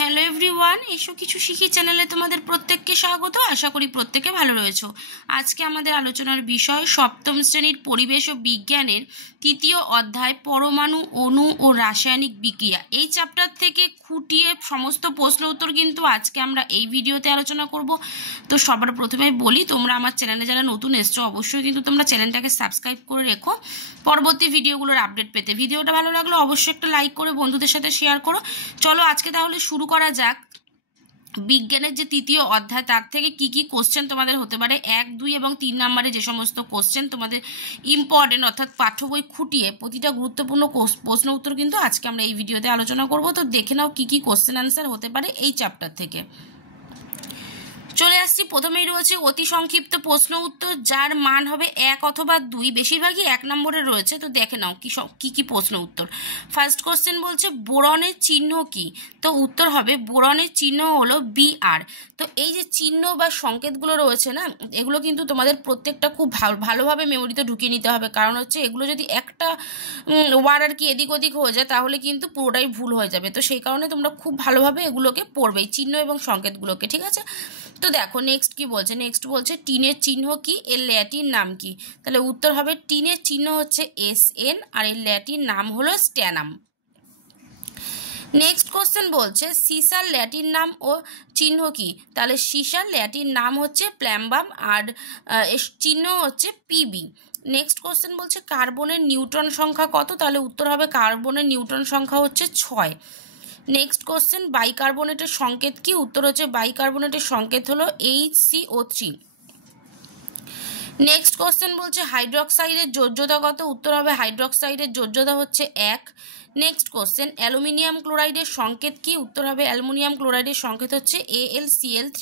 Hello everyone, এসো কিছু শিখি চ্যানেলে তোমাদের প্রত্যেককে স্বাগত। আশা করি প্রত্যেকে ভালো রয়েছো। আজকে আমাদের আলোচনার বিষয় সপ্তম শ্রেণীর পরিবেশ ও বিজ্ঞানের তৃতীয় অধ্যায় পরমাণু, অণু ও রাসায়নিক বিক্রিয়া। এই চ্যাপ্টার থেকে খুঁটিয়ে সমস্ত প্রশ্ন উত্তর কিন্তু আজকে আমরা এই ভিডিওতে আলোচনা করব। তো সবার প্রথমে বলি, তোমরা আমার চ্যানেলে যারা নতুন এসছো অবশ্যই কিন্তু তোমরা চ্যানেলটাকে সাবস্ক্রাইব করে রেখো পরবর্তী ভিডিওগুলোর আপডেট পেতে। ভিডিওটা ভালো লাগলে অবশ্যই একটা লাইক করে বন্ধুদের সাথে শেয়ার করো। চলো আজকে তাহলে শুরু করা যাক। বিজ্ঞানের যে তৃতীয় অধ্যায় তার থেকে কি কি কোশ্চেন তোমাদের হতে পারে, 1, 2 এবং 3 নম্বরে যে সমস্ত কোশ্চেন তোমাদের ইম্পর্টেন্ট অর্থাৎ পাঠ্য বই খুঁটিয়ে প্রতিটা গুরুত্বপূর্ণ প্রশ্ন উত্তর কিন্তু আজকে আমরা এই ভিডিওতে আলোচনা করব। তো দেখে নাও কি কি কোশ্চেন অ্যান্সার হতে পারে এই চ্যাপ্টার থেকে। চলে আসছি, প্রথমেই রয়েছে অতি সংক্ষিপ্ত প্রশ্ন উত্তর, যার মান হবে 1 অথবা 2, বেশিরভাগই 1 নম্বরে রয়েছে। তো দেখে নাও কি কি প্রশ্ন উত্তর। ফার্স্ট কোশ্চেন বলছে বোরনের চিহ্ন কি? তো উত্তর হবে বোরনের চিহ্ন হলো Br। তো এই যে চিহ্ন বা সংকেতগুলো রয়েছে না, এগুলো কিন্তু তোমাদের প্রত্যেকটা খুব ভালোভাবে মেমোরিতে ঢুকিয়ে নিতে হবে, কারণ হচ্ছে এগুলো যদি একটা ওয়ার্ড আর কি এদিক ওদিক হয়ে যায় তাহলে কিন্তু পুরোটাই ভুল হয়ে যাবে। তো সেই কারণে তোমরা খুব ভালোভাবে এগুলোকে পড়বে, চিহ্ন এবং সংকেতগুলোকে, ঠিক আছে? তো দেখো নেক্সট কি বলছে। নেক্সট বলছে টিনের চিহ্ন কি, এর ল্যাটিন নাম কি? তাহলে উত্তর হবে টিনের চিহ্ন হচ্ছে SN আর এর ল্যাটিন নাম হলো স্ট্যানাম। নেক্সট কোশ্চেন বলছে সিসার ল্যাটিন নাম ও চিহ্ন কি? তাহলে সিসার ল্যাটিন নাম হচ্ছে প্ল্যাম্বাম আর চিহ্ন হচ্ছে PB। নেক্সট কোশ্চেন বলছে কার্বনের নিউট্রন সংখ্যা কত? তাহলে উত্তর হবে কার্বনের নিউট্রন সংখ্যা হচ্ছে 6। নেক্সট কোশ্চেন বাইকার্বনেটের সংকেত কি? উত্তর হচ্ছে বাইকার্বনেটের সংকেত হলো HCO3। নেক্সট কোশ্চেন বলছে হাইড্রক্সাইডের যোজ্যতা কত? উত্তর হবে হাইড্রক্সাইডের যোজ্যতা হচ্ছে 1। নেক্সট কোশ্চেন অ্যালুমিনিয়াম ক্লোরাইডের সংকেত কি? উত্তর হবে অ্যালুমিনিয়াম ক্লোরাইডের সংকেত হচ্ছে AlCl3।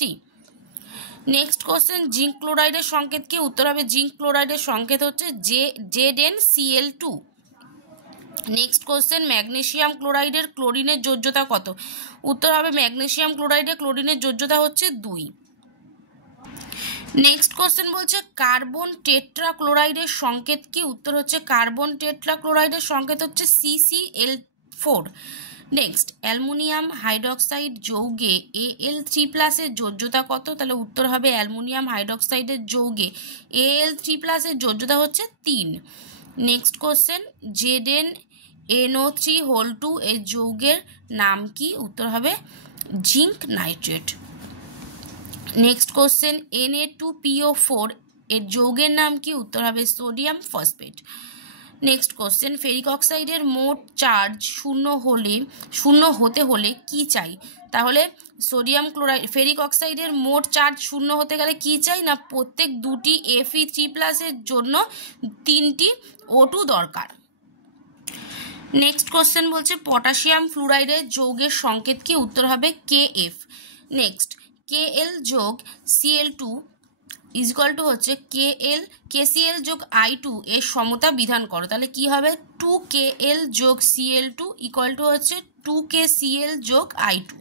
নেক্সট কোশ্চেন জিঙ্ক ক্লোরাইডের সংকেত কি? উত্তর হবে জিঙ্ক ক্লোরাইডের সংকেত হচ্ছে ZnCl2। নেক্সট কোশ্চেন ম্যাগনেসিয়াম ক্লোরাইডের ক্লোরিনের যোজ্যতা কত? উত্তর হবে ম্যাগনেসিয়াম ক্লোরাইডের ক্লোরিনের যোজ্যতা হচ্ছে 2। নেক্সট কোশ্চেন বলছে কার্বন টেট্রা ক্লোরাইডের সংকেত কি? উত্তর হচ্ছে কার্বন টেট্রা ক্লোরাইডের সংকেত হচ্ছে CCl4। Next aluminium hydroxide যৌগে Al3+ এর যোজ্যতা কত? তাহলে উত্তর হবে অ্যালুমিনিয়াম হাইড্রক্সাইডের যৌগে Al3+ এর যোজ্যতা হচ্ছে 3। নেক্সট কোশ্চেন ZnNO3(2) এর যৌগের নাম কি? উত্তর হবে zinc nitrate. Next question Na2PO4 এর যৌগের নাম কি? উত্তর হবে sodium phosphate. Next question ferric অক্সাইডের মোট চার্জ শূন্য হতে হলে কি চাই? তাহলে ফেরিক অক্সাইডের মোট চার্জ শূন্য হতে গেলে কি চাই না, প্রত্যেক দুটি Fe3+ এর জন্য 3টি O2 দরকার। নেক্সট কোশ্চেন বলছে পটাশিয়াম ফ্লুরাইডের যৌগের সংকেত কি? উত্তর হবে Kf। নেক্সট Kl যোগ Cl2 ইকুয়াল টু হচ্ছে KCl যোগ I2 এর সমতা বিধান করো। তাহলে কি হবে 2Kl যোগ Cl2 ইকুয়াল টু হচ্ছে 2KCl যোগ I2।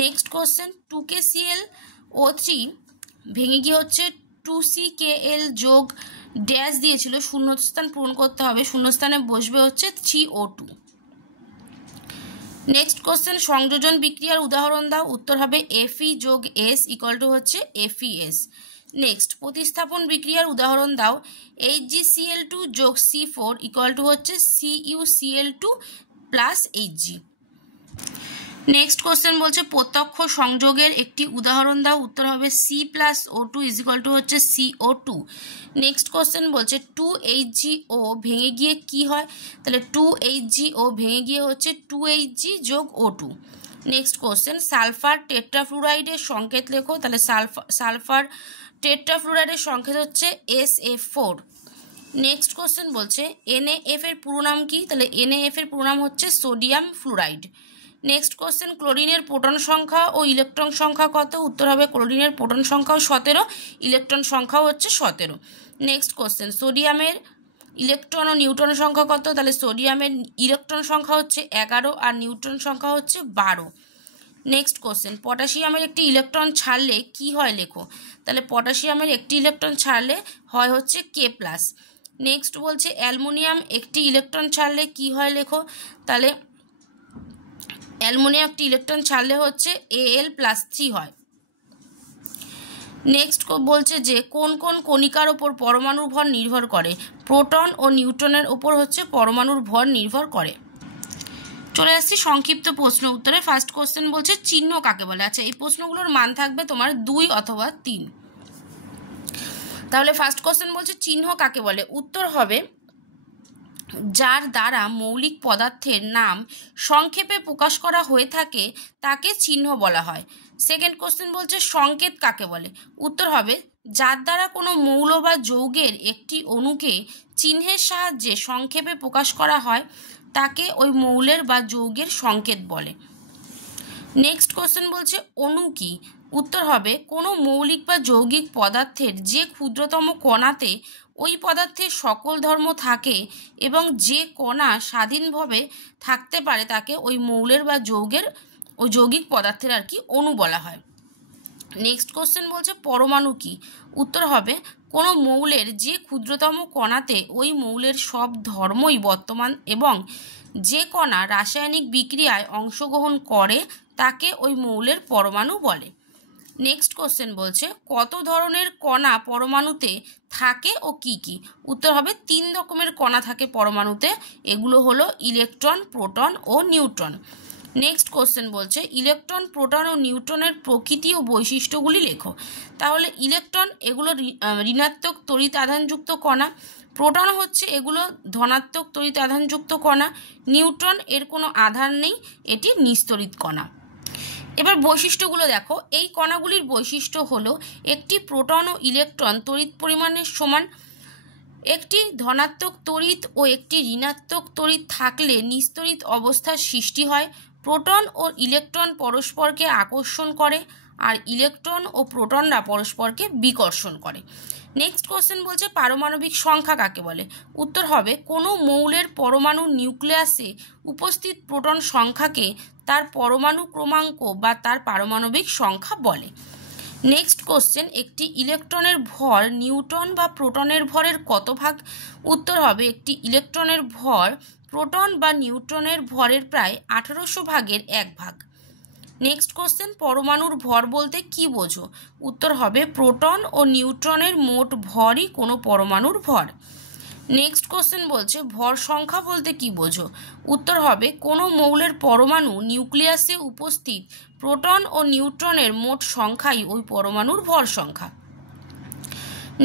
নেক্সট কোশ্চেন 2KClO3 ভেঙে গিয়ে হচ্ছে 2CKl যোগ ড্যাশ দিয়েছিল, শূন্যস্থান পূরণ করতে হবে, শূন্যস্থানে বসবে হচ্ছে 3O2। নেক্সট কোশ্চেন সংযোজন বিক্রিয়ার উদাহরণ দাও। উত্তর হবে Fe যোগ S ইকুয়াল টু হচ্ছে FeS। নেক্সট প্রতিস্থাপন বিক্রিয়ার উদাহরণ দাও। HgCl2 যোগ C4 ইকুয়াল টু হচ্ছে CuCl2 plus Hg। Next question বলছে প্রত্যক্ষ সংযোগের একটি উদাহরণ দাও। উত্তর হবে C+O2 ইকুয়াল টু হচ্ছে CO2। নেক্সট কোশ্চেন বলছে 2HgO ভেঙে গিয়ে কি হয়? তাহলে 2HgO ভেঙে গিয়ে হচ্ছে 2Hg যোগ O2। নেক্সট কোশ্চেন সালফার টেট্রাফ্লুরাইডের সংকেত লেখো। তাহলে সালফার টেট্রাফ্লুরাইডের সংকেত হচ্ছে SF4। নেক্সট কোশ্চেন বলছে NaF এর পুরো নাম কি? তাহলে NaF এর পুরো নাম হচ্ছে সোডিয়াম ফ্লুরাইড। নেক্সট কোশ্চেন ক্লোরিনের প্রোটন সংখ্যা ও ইলেকট্রন সংখ্যা কত? উত্তর হবে ক্লোরিনের প্রোটন সংখ্যাও 17, ইলেকট্রন সংখ্যাও হচ্ছে 17। নেক্সট কোশ্চেন সোডিয়ামের ইলেকট্রন ও নিউট্রন সংখ্যা কত? তাহলে সোডিয়ামের ইলেকট্রন সংখ্যা হচ্ছে 11 আর নিউট্রন সংখ্যা হচ্ছে 12। নেক্সট কোশ্চেন পটাশিয়ামের একটি ইলেকট্রন ছাড়লে কি হয় লেখো। তাহলে পটাশিয়ামের একটি ইলেকট্রন ছাড়লে হয় হচ্ছে K+। নেক্সট বলছে অ্যালুমিনিয়াম একটি ইলেকট্রন ছাড়লে কি হয় লেখো। তাহলে অ্যালুমিনিয়াম একটি ইলেকট্রন ছাড়লে হচ্ছে Al+3 হয়। নেক্সট বলছে যে কোন কোন কণিকার ওপর পরমাণুর ভর নির্ভর করে? প্রোটন ও নিউট্রনের ওপর হচ্ছে পরমাণুর ভর নির্ভর করে। চলে আসছি সংক্ষিপ্ত প্রশ্ন উত্তরে। ফার্স্ট কোশ্চেন বলছে চিহ্ন কাকে বলে। আচ্ছা, এই প্রশ্নগুলোর মান থাকবে তোমার 2 অথবা 3। তাহলে ফার্স্ট কোশ্চেন বলছে চিহ্ন কাকে বলে। উত্তর হবে যার দ্বারা মৌলিক পদার্থের নাম সংক্ষেপে প্রকাশ করা হয়ে থাকে তাকে চিহ্ন বলা হয়। সেকেন্ড কোশ্চেন বলছে সংকেত কাকে বলে। উত্তর হবে যার দ্বারা কোনো মৌল বা যৌগের একটি অণুকে চিহ্নের সাহায্যে সংক্ষেপে প্রকাশ করা হয় তাকে ওই মৌলের বা যৌগের সংকেত বলে। নেক্সট কোশ্চেন বলছে অণু কি। উত্তর হবে কোনো মৌলিক বা যৌগিক পদার্থের যে ক্ষুদ্রতম কণাতে ওই পদার্থের সকল ধর্ম থাকে এবং যে কণা স্বাধীনভাবে থাকতে পারে তাকে ওই মৌলের বা ওই যৌগিক পদার্থের আর কি অণু বলা হয়। নেক্সট কোশ্চেন বলছে পরমাণু কি। উত্তর হবে কোনো মৌলের যে ক্ষুদ্রতম কণাতে ওই মৌলের সব ধর্মই বর্তমান এবং যে কণা রাসায়নিক বিক্রিয়ায় অংশগ্রহণ করে তাকে ওই মৌলের পরমাণু বলে। নেক্সট কোশ্চেন বলছে কত ধরনের কণা পরমাণুতে থাকে ও কি কি। উত্তর হবে 3 রকমের কণা থাকে পরমাণুতে, এগুলো হলো ইলেকট্রন, প্রোটন ও নিউট্রন। নেক্সট কোশ্চেন বলছে ইলেকট্রন, প্রোটন ও নিউট্রনের প্রকৃতি ও বৈশিষ্ট্যগুলি লেখো। তাহলে ইলেকট্রন এগুলো ঋণাত্মক তড়িৎ আধানযুক্ত কণা, প্রোটন হচ্ছে এগুলো ধনাত্মক তড়িৎ আধানযুক্ত কণা, নিউট্রন এর কোনো আধান নেই, এটি নিস্তড়িত কণা। এবার বৈশিষ্ট্যগুলো দেখো। এই কণাগুলির বৈশিষ্ট্য হলো একটি প্রোটন ও ইলেকট্রন তড়িৎ পরিমাণের সমান, একটি ধনাত্মক তড়িৎ ও একটি ঋণাত্মক তড়িৎ থাকলে নিস্তড়িত অবস্থার সৃষ্টি হয়, প্রোটন ও ইলেকট্রন পরস্পরকে আকর্ষণ করে আর ইলেকট্রন ও প্রোটনরা পরস্পরকে বিকর্ষণ করে। নেক্সট কোশ্চেন বলছে পারমাণবিক সংখ্যা কাকে বলে। উত্তর হবে কোনো মৌলের পরমাণু নিউক্লিয়াসে উপস্থিত প্রোটন সংখ্যাকে তার পরমাণু ক্রমাঙ্ক বা তার পারমাণবিক সংখ্যা বলে। নেক্সট কোশ্চেন একটি ইলেকট্রনের ভর নিউট্রন বা প্রোটনের ভরের কত ভাগ। উত্তর হবে একটি ইলেকট্রনের ভর প্রোটন বা নিউট্রনের ভরের প্রায় 1800 ভাগের 1 ভাগ। নেক্সট কোশ্চেন পরমাণুর ভর বলতে কি বোঝো। উত্তর হবে প্রোটন ও নিউট্রনের মোট ভরই কোনো পরমাণুর ভর। নেক্সট কোশ্চেন বলছে ভর সংখ্যা বলতে কি বোঝো। উত্তর হবে কোনো মৌলের পরমাণু নিউক্লিয়াসে উপস্থিত প্রোটন ও নিউট্রনের মোট সংখ্যাই ওই পরমাণুর ভর সংখ্যা।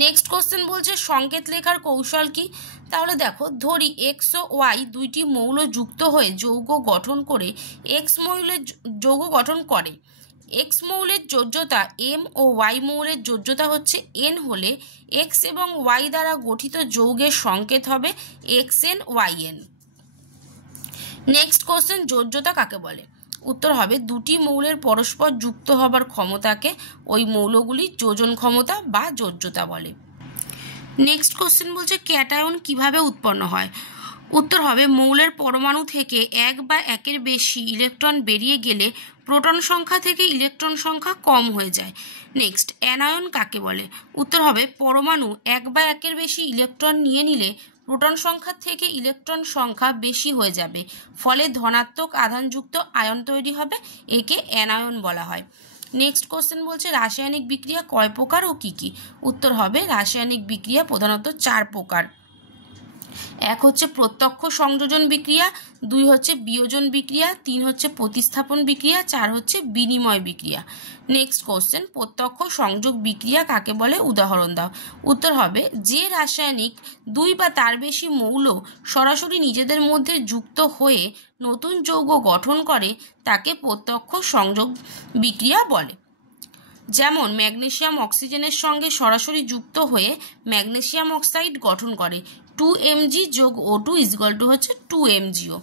নেক্সট কোশ্চেন বলছে সংকেত লেখার কৌশল কি। তাহলে দেখো, ধরি এক্স ও ওয়াই দুইটি মৌল যুক্ত হয়ে যৌগ গঠন করে যৌগ গঠন করে। এক্স মৌলের যোজ্যতা এম ও ওয়াই মৌলের যোজ্যতা হচ্ছে এন হলে এক্স এবং ওয়াই দ্বারা গঠিত যৌগের সংকেত হবে x n y n. Next question যোজ্যতা কাকে বলে। উত্তর হবে দুটি মৌলের পরস্পর যুক্ত হবার ক্ষমতাকে ওই মৌলগুলির যোজন ক্ষমতা বা যোজ্যতা বলে। নেক্সট কোশ্চেন বলছে ক্যাটায়ন কিভাবে উৎপন্ন হয়। উত্তর হবে মৌলের পরমাণু থেকে এক বা একের বেশি ইলেকট্রন বেরিয়ে গেলে প্রোটন সংখ্যা থেকে ইলেকট্রন সংখ্যা কম হয়ে যায়। নেক্সট অ্যানায়ন কাকে বলে। উত্তর হবে পরমাণু এক বা একের বেশি ইলেকট্রন নিয়ে নিলে প্রোটন সংখ্যা থেকে ইলেকট্রন সংখ্যা বেশি হয়ে যাবে, ফলে ধনাত্মক আধানযুক্ত আয়ন তৈরি হবে, একে অ্যানায়ন বলা হয়। নেক্সট কোশ্চেন বলছে রাসায়নিক বিক্রিয়া কয় প্রকার ও কি কি। উত্তর হবে রাসায়নিক বিক্রিয়া প্রধানত 4 প্রকার। এক হচ্ছে প্রত্যক্ষ সংযোজন বিক্রিয়া, 2 হচ্ছে বিয়োজন বিক্রিয়া, 3 হচ্ছে প্রতিস্থাপন বিক্রিয়া, 4 হচ্ছে বিনিময় বিক্রিয়া। নেক্সট কোশ্চেন প্রত্যক্ষ সংযোগ বিক্রিয়া কাকে বলে, উদাহরণ দাও। উত্তর হবে যে রাসায়নিক 2 বা তার বেশি মৌল সরাসরি নিজেদের মধ্যে যুক্ত হয়ে নতুন যৌগ গঠন করে তাকে প্রত্যক্ষ সংযোগ বিক্রিয়া বলে। যেমন ম্যাগনেসিয়াম অক্সিজেনের সঙ্গে সরাসরি যুক্ত হয়ে ম্যাগনেসিয়াম অক্সাইড গঠন করে, 2Mg যোগ O2 হচ্ছে 2MgO।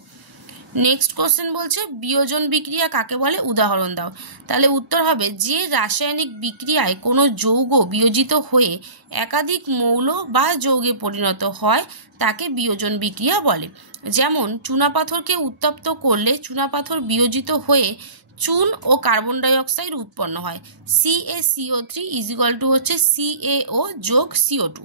নেক্সট কোশ্চেন বলছে বিয়োজন বিক্রিয়া কাকে বলে, উদাহরণ দাও। তাহলে উত্তর হবে যে রাসায়নিক বিক্রিয়ায় কোনো যৌগ বিয়োজিত হয়ে একাধিক মৌল বা যৌগে পরিণত হয় তাকে বিয়োজন বিক্রিয়া বলে। যেমন চুনাপাথরকে উত্তপ্ত করলে চুনাপাথর বিয়োজিত হয়ে চুন ও কার্বন ডাই অক্সাইড উৎপন্ন হয়, CaCO3 হচ্ছে CaO যোগ CO2।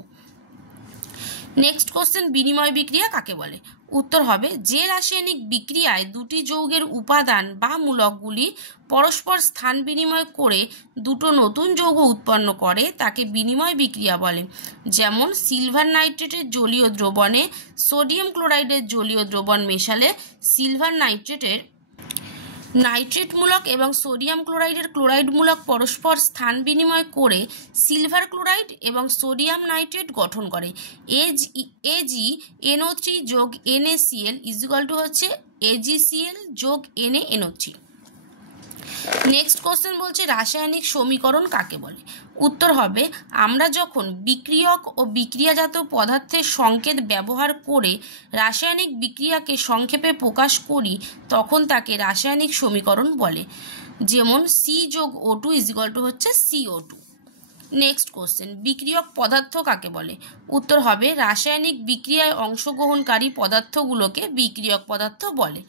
নেক্সট কোশ্চেন বিনিময় বিক্রিয়া কাকে বলে। উত্তর হবে যে রাসায়নিক বিক্রিয়ায় দুটি যৌগের উপাদান বা মূলকগুলি পরস্পর স্থান বিনিময় করে দুটো নতুন যৌগ উৎপন্ন করে তাকে বিনিময় বিক্রিয়া বলে। যেমন সিলভার নাইট্রেটের জলীয় দ্রবণে সোডিয়াম ক্লোরাইডের জলীয় দ্রবণ মেশালে সিলভার নাইট্রেটের নাইট্রেট মূলক এবং সোডিয়াম ক্লোরাইডের ক্লোরাইড মূলক পরস্পর স্থান বিনিময় করে সিলভার ক্লোরাইড এবং সোডিয়াম নাইট্রেট গঠন করে। AgNO3 যোগ NaCl ইকুয়াল টু হচ্ছে AgCl যোগ NaNO3। নেক্সট কোশ্চেন বলছে রাসায়নিক সমীকরণ কাকে বলে। উত্তর হবে আমরা যখন বিক্রিয়ক ও বিক্রিয়াজাত পদার্থের সংকেত ব্যবহার করে রাসায়নিক বিক্রিয়াকে সংক্ষেপে প্রকাশ করি তখন তাকে রাসায়নিক সমীকরণ বলে। যেমন C+O2 ইকুয়াল টু হচ্ছে CO2। নেক্সট কোশ্চেন বিক্রিয়ক পদার্থ কাকে বলে। উত্তর হবে রাসায়নিক বিক্রিয়ায় অংশগ্রহণকারী পদার্থগুলোকে বিক্রিয়ক পদার্থ বলে।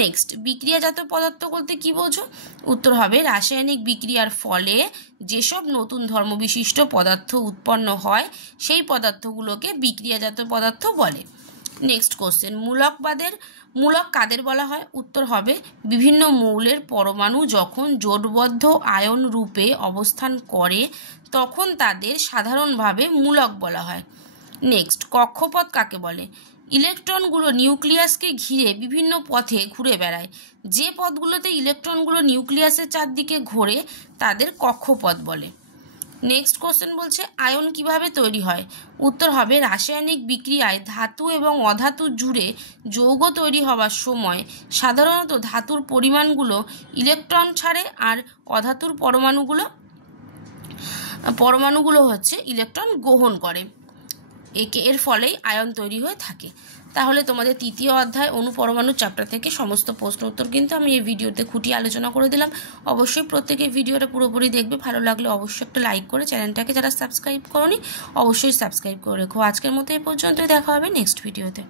নেক্সট বিক্রিয়াজাত পদার্থ বলতে কি বোঝো। উত্তর হবে রাসায়নিক বিক্রিয়ার ফলে যেসব নতুন ধর্মবিশিষ্ট পদার্থ উৎপন্ন হয় সেই পদার্থগুলোকে বিক্রিয়াজাত পদার্থ বলে। নেক্সট কোশ্চেন মূলক কাদের বলা হয়। উত্তর হবে বিভিন্ন মৌলের পরমাণু যখন জোটবদ্ধ আয়ন রূপে অবস্থান করে তখন তাদের সাধারণভাবে মূলক বলা হয়। নেক্সট কক্ষপথ কাকে বলে। ইলেকট্রনগুলো নিউক্লিয়াসকে ঘিরে বিভিন্ন পথে ঘুরে বেড়ায়। যে পথগুলোতে ইলেকট্রনগুলো নিউক্লিয়াসের চারদিকে ঘোরে তাদের কক্ষপথ বলে। নেক্সট কোশ্চেন বলছে আয়ন কিভাবে তৈরি হয়। উত্তর হবে রাসায়নিক বিক্রিয়ায় ধাতু এবং অধাতু জুড়ে যৌগ তৈরি হওয়ার সময় সাধারণত ধাতুর পরিমাণগুলো ইলেকট্রন ছাড়ে আর অধাতুর পরমাণুগুলো হচ্ছে ইলেকট্রন গ্রহণ করে। এর ফলেই আয়ন তৈরি হয়ে থাকে। তাহলে তোমাদের তৃতীয় অধ্যায় অনুপরমাণু চ্যাপ্টার থেকে সমস্ত প্রশ্ন উত্তর কিন্তু আমি এই ভিডিওতে খুঁটিয়ে আলোচনা করে দিলাম। অবশ্যই প্রত্যেকে ভিডিওটা পুরোপুরি দেখবে। ভালো লাগলে অবশ্যই একটা লাইক করে চ্যানেলটাকে যারা সাবস্ক্রাইব করোনি অবশ্যই সাবস্ক্রাইব করে রেখো। আজকের মতো এই পর্যন্তই, দেখা হবে নেক্সট ভিডিওতে।